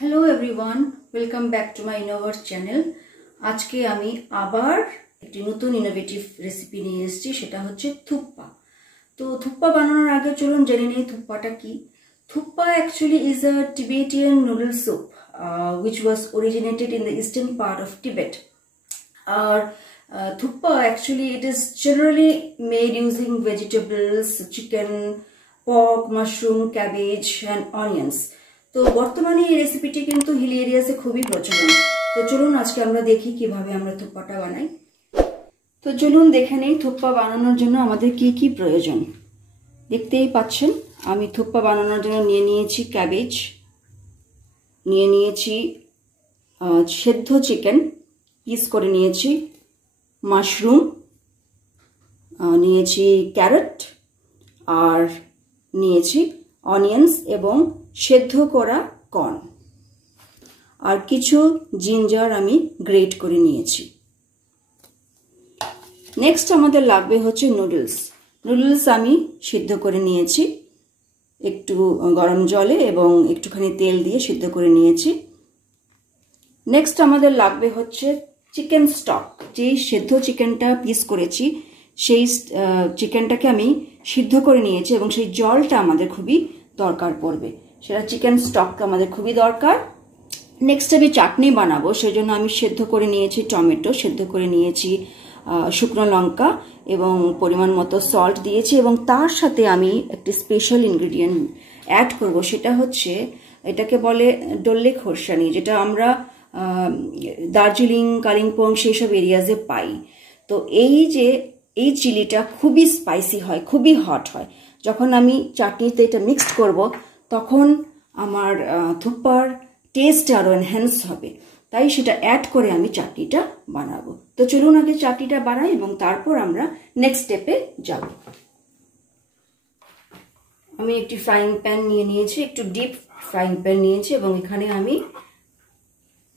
Hello everyone, welcome back to my Innoverse channel. আজকে আমি আবার একটি নতুন ইনোভেটিভ রেসিপি নিয়ে এসেছি, সেটা হচ্ছে থুপ্পা। তো থুপ্পা বানানোর আগে চলুন জেনে নেই থুপ্পাটা কি। Thukpa actually is a Tibetan noodle soup which was originated in the eastern part of Tibet. Thuppa actually it is generally made using vegetables, chicken, pork, mushroom, cabbage and onions. তো বর্তমানে এই রেসিপিটি কিন্তু হিলি এরিয়াসে খুবই প্রচলন। তো চলুন আজকে আমরা দেখি কিভাবে আমরা থুপ্পাটা বানাই। তো চলুন দেখে নেই থুপ্পা বানানোর জন্য আমাদের কি কি প্রয়োজন। দেখতেই পাচ্ছেন আমি থুপ্পা বানানোর জন্য নিয়ে নিয়েছি ক্যাবেজ, নিয়ে নিয়েছি সেদ্ধ চিকেন পিস করে নিয়েছি, মাশরুম নিয়েছি, ক্যারট আর নিয়েছি অনিয়ন্স এবং সেদ্ধ করা কর্ন আর কিছু জিঞ্জার আমি গ্রেট করে নিয়েছি। নেক্সট আমাদের লাগবে হচ্ছে নুডলস আমি সিদ্ধ করে নিয়েছি একটু গরম জলে এবং একটুখানি তেল দিয়ে সিদ্ধ করে নিয়েছি। নেক্সট আমাদের লাগবে হচ্ছে চিকেন স্টক। যেই সেদ্ধ চিকেনটা পিস করেছি সেই চিকেনটাকে আমি সিদ্ধ করে নিয়েছি এবং সেই জলটা আমাদের খুবই দরকার পড়বে, সেটা চিকেন স্টকটা আমাদের খুবই দরকার। নেক্সট আমি চাটনি বানাবো, সেই জন্য আমি সেদ্ধ করে নিয়েছি টমেটো, সেদ্ধ করে নিয়েছি শুকনো লঙ্কা এবং পরিমাণ মতো সল্ট দিয়েছি এবং তার সাথে আমি একটি স্পেশাল ইনগ্রিডিয়েন্ট অ্যাড করব, সেটা হচ্ছে এটাকে বলে ডল্লে খোরসানি, যেটা আমরা দার্জিলিং, কালিম্পং সেই সব এরিয়াজে পাই। তো এই চিলিটা খুবই স্পাইসি হয়, খুবই হট হয়। যখন আমি চাটনিতে এটা মিক্সড করব তখন আমার থুপ্পার টেস্ট আরও এনহ্যান্স হবে, তাই সেটা অ্যাড করে আমি চাটনিটা বানাবো। তো চলুন আগে চাটনিটা বানাই এবং তারপর আমরা নেক্সট স্টেপে যাব। আমি একটি ফ্রাইং প্যান নিয়ে নিয়েছি, একটু ডিপ ফ্রাইং প্যান নিয়েছি এবং এখানে আমি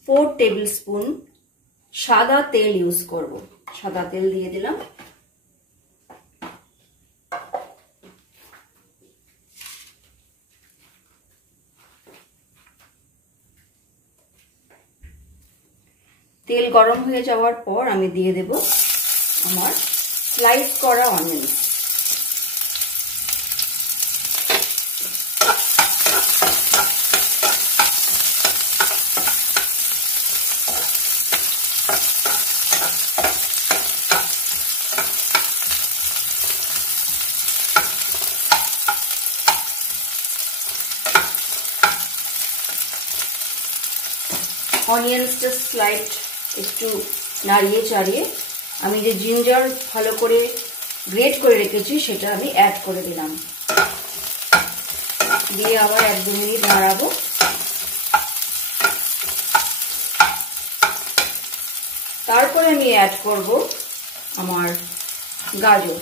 4 টেবিল স্পুন সাদা তেল ইউজ করব। সাদা তেল দিয়ে দিলাম। তেল গরম হয়ে যাওয়ার পর আমি দিয়ে দেব আমার স্লাইস করা অনিয়ন। অনিয়নসটা স্লাইড একটু নাড়িয়ে চাড়িয়ে আমি যে জিঞ্জার ভালো করে গ্রেট করে রেখেছি সেটা আমি অ্যাড করে দিলাম, দিয়ে আবার 1-2 মিনিট নাড়াবো। তারপরে আমি অ্যাড করব আমার গাজর।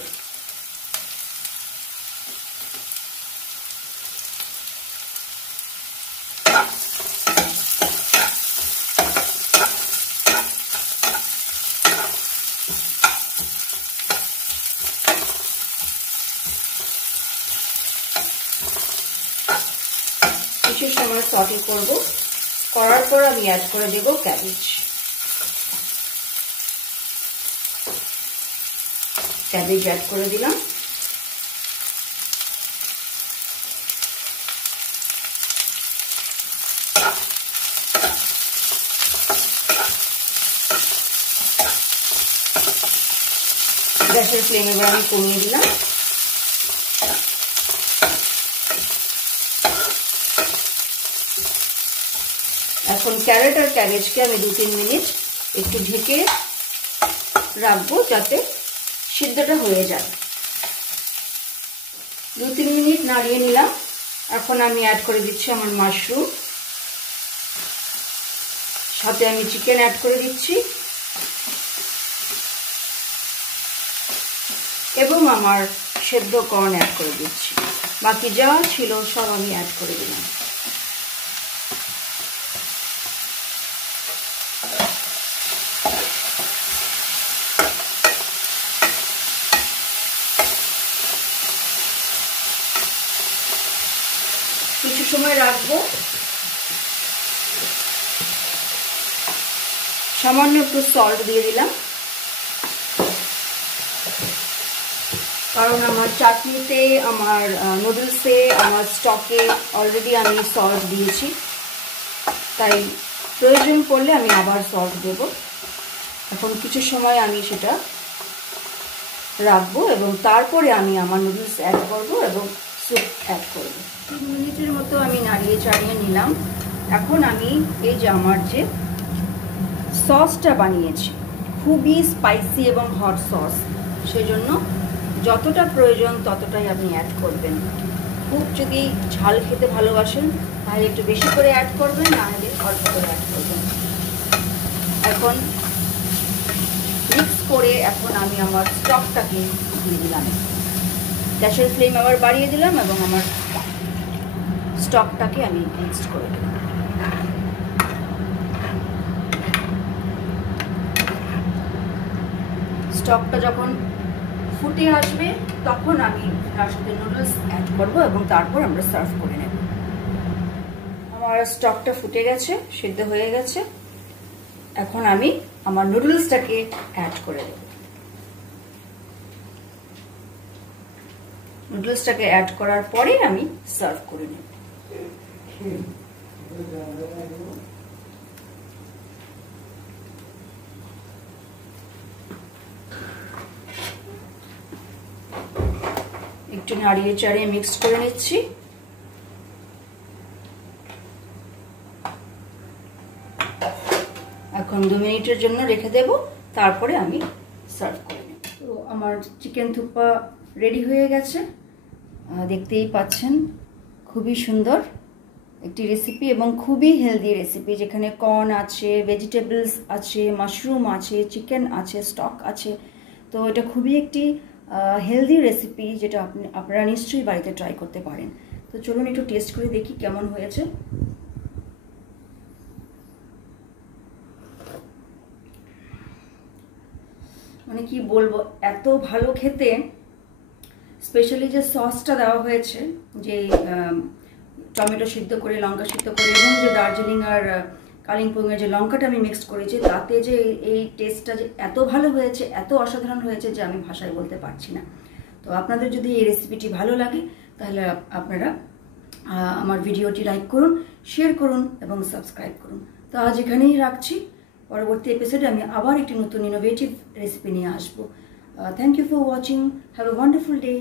কিছু সময় সটে করব, করার পর আমি অ্যাড করে দেব ক্যাবেজ। ক্যাবেজ অ্যাড করে দিলাম। গ্যাসের ফ্লেম এবার আমি কমিয়ে দিলাম। এখন ক্যারট আর ক্যাবেজকে আমি 2-3 মিনিট একটু ঢেকে রাখবো যাতে সিদ্ধটা হয়ে যায়। 2-3 মিনিট নাড়িয়ে নিলাম। এখন আমি অ্যাড করে দিচ্ছি আমার মাশরুম, সাথে আমি চিকেন অ্যাড করে দিচ্ছি এবং আমার সেদ্ধ কর্ন অ্যাড করে দিচ্ছি। বাকি যা ছিল সব আমি অ্যাড করে দিলাম। কিছু সময় রাখবো। সামান্য একটু সল্ট দিয়ে দিলাম, কারণ আমার চাটনিতে, আমার নুডলসে, আমার স্টকে অলরেডি আমি সল্ট দিয়েছি, তাই প্রয়োজন পড়লে আমি আবার সল্ট দেব। এখন কিছু সময় আমি সেটা রাখবো এবং তারপরে আমি আমার নুডলস অ্যাড করব এবং স্যুপ অ্যাড করব। 3 মিনিটের মতো আমি নাড়িয়ে চাড়িয়ে নিলাম। এখন আমি এই যে আমার যে সসটা বানিয়েছি, খুবই স্পাইসি এবং হট সস, সেজন্য যতটা প্রয়োজন ততটাই আপনি অ্যাড করবেন। খুব যদি ঝাল খেতে ভালোবাসেন তাহলে একটু বেশি করে অ্যাড করবেন, না হলে অল্প করে অ্যাড করবেন। এখন মিক্স করে এখন আমি আমার স্টকটাকে দিয়ে দিলাম। গ্যাসের ফ্লেম আবার বাড়িয়ে দিলাম এবং আমার স্টকটাকে আমি মিক্স করে দিলাম। স্টকটা যখন ফুটে আসবে তখন আমি তার সাথে নুডলস অ্যাড করব এবং তারপর আমরা সার্ভ করে নেব। আমার স্টকটা ফুটে গেছে, সিদ্ধ হয়ে গেছে। এখন আমি আমার নুডলসটাকে অ্যাড করে দেব। নুডলসটাকে অ্যাড করার পরে আমি সার্ভ করে নেব। একটু নাড়িয়ে চাড়িয়ে মিক্স করে নিচ্ছি। এখন 2 মিনিটের জন্য রেখে দেব, তারপরে আমি সার্ভ করে নেব। তো আমার চিকেন থুপ্পা রেডি হয়ে গেছে, দেখতেই পাচ্ছেন। খুবই সুন্দর একটি রেসিপি এবং খুবই হেলদি রেসিপি, যেখানে কর্ন আছে, ভেজিটেবলস আছে, মাশরুম আছে, চিকেন আছে, স্টক আছে। তো এটা খুবই একটি হেলদি রেসিপি, যেটা আপনারা নিশ্চয়ই বাড়িতে ট্রাই করতে পারেন। তো চলুন একটু টেস্ট করে দেখি কেমন হয়েছে। মানে কি বলবো, এত ভালো খেতে। স্পেশালি যে সসটা দেওয়া হয়েছে, যে টমেটো সিদ্ধ করে, লঙ্কা সিদ্ধ করে এবং যে দার্জিলিং আর কালিম্পংয়ের যে লঙ্কাটা আমি মিক্সড করেছি, তাতে যে এই টেস্টটা যে এত ভালো হয়েছে, এত অসাধারণ হয়েছে যে আমি ভাষায় বলতে পারছি না। তো আপনাদের যদি এই রেসিপিটি ভালো লাগে তাহলে আপনারা আমার ভিডিওটি লাইক করুন, শেয়ার করুন এবং সাবস্ক্রাইব করুন। তো আজ এখানেই রাখছি। পরবর্তী এপিসোডে আমি আবার একটি নতুন ইনোভেটিভ রেসিপি নিয়ে আসবো। Thank you for watching. Have a wonderful day.